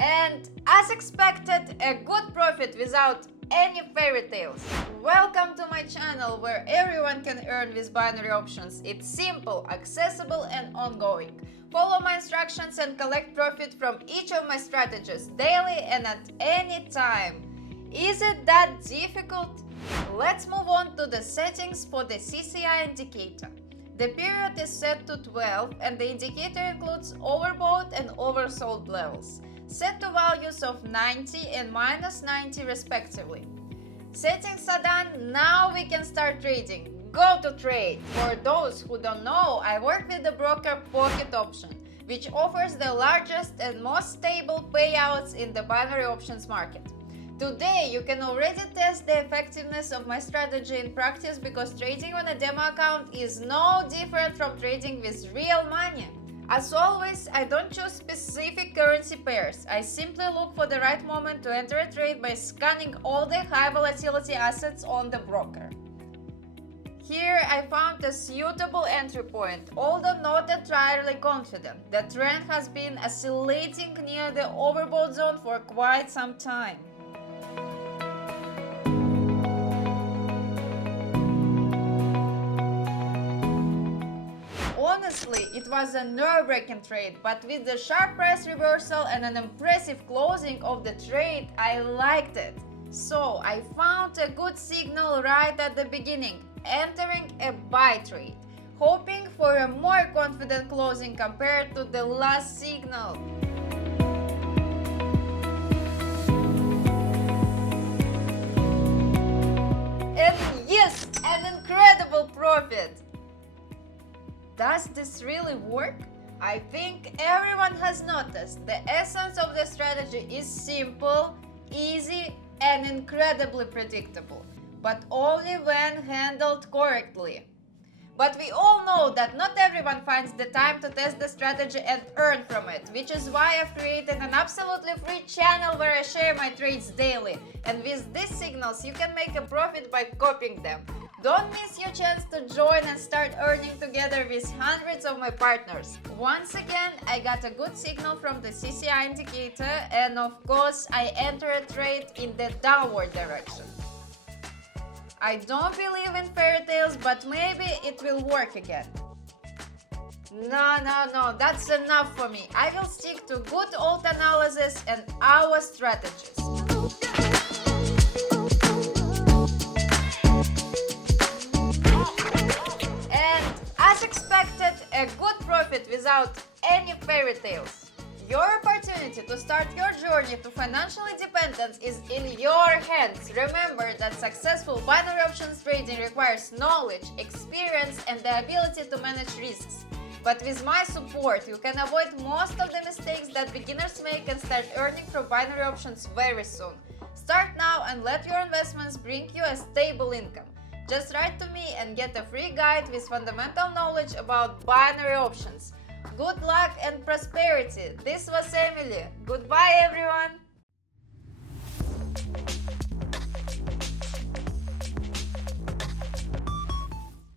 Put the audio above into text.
And as expected, a good profit without any fairy tales. Welcome to my channel where everyone can earn with binary options. It's simple, accessible and ongoing. Follow my instructions and collect profit from each of my strategies daily and at any time. Is it that difficult? Let's move on to the settings for the CCI indicator. The period is set to 12 and the indicator includes overbought and oversold levels, set to values of 90 and minus 90 respectively. Settings are done, now we can start trading. Go to trade! For those who don't know, I work with the broker Pocketoption, which offers the largest and most stable payouts in the binary options market. Today, you can already test the effectiveness of my strategy in practice because trading on a demo account is no different from trading with real money. As always, I don't choose specific currency pairs. I simply look for the right moment to enter a trade by scanning all the high volatility assets on the broker. Here I found a suitable entry point, although not entirely confident. The trend has been oscillating near the overbought zone for quite some time. Honestly, it was a nerve-wracking trade, but with the sharp price reversal and an impressive closing of the trade, I liked it. So I found a good signal right at the beginning, entering a buy trade, hoping for a more confident closing compared to the last signal. And yes, an incredible profit! Does this really work? I think everyone has noticed the essence of the strategy is simple, easy, and incredibly predictable, but only when handled correctly. But we all know that not everyone finds the time to test the strategy and earn from it, which is why I've created an absolutely free channel where I share my trades daily. And with these signals, you can make a profit by copying them. Don't miss your chance to join and start earning together with hundreds of my partners. Once again, I got a good signal from the CCI indicator and of course I enter a trade in the downward direction. I don't believe in fairy tales, but maybe it will work again. No, that's enough for me. I will stick to good old analysis and our strategies. As expected, a good profit without any fairy tales. Your opportunity to start your journey to financial independence is in your hands. Remember that successful binary options trading requires knowledge, experience, and the ability to manage risks. But with my support, you can avoid most of the mistakes that beginners make and start earning from binary options very soon. Start now and let your investments bring you a stable income. Just write to me and get a free guide with fundamental knowledge about binary options. Good luck and prosperity. This was Emily. Goodbye, everyone.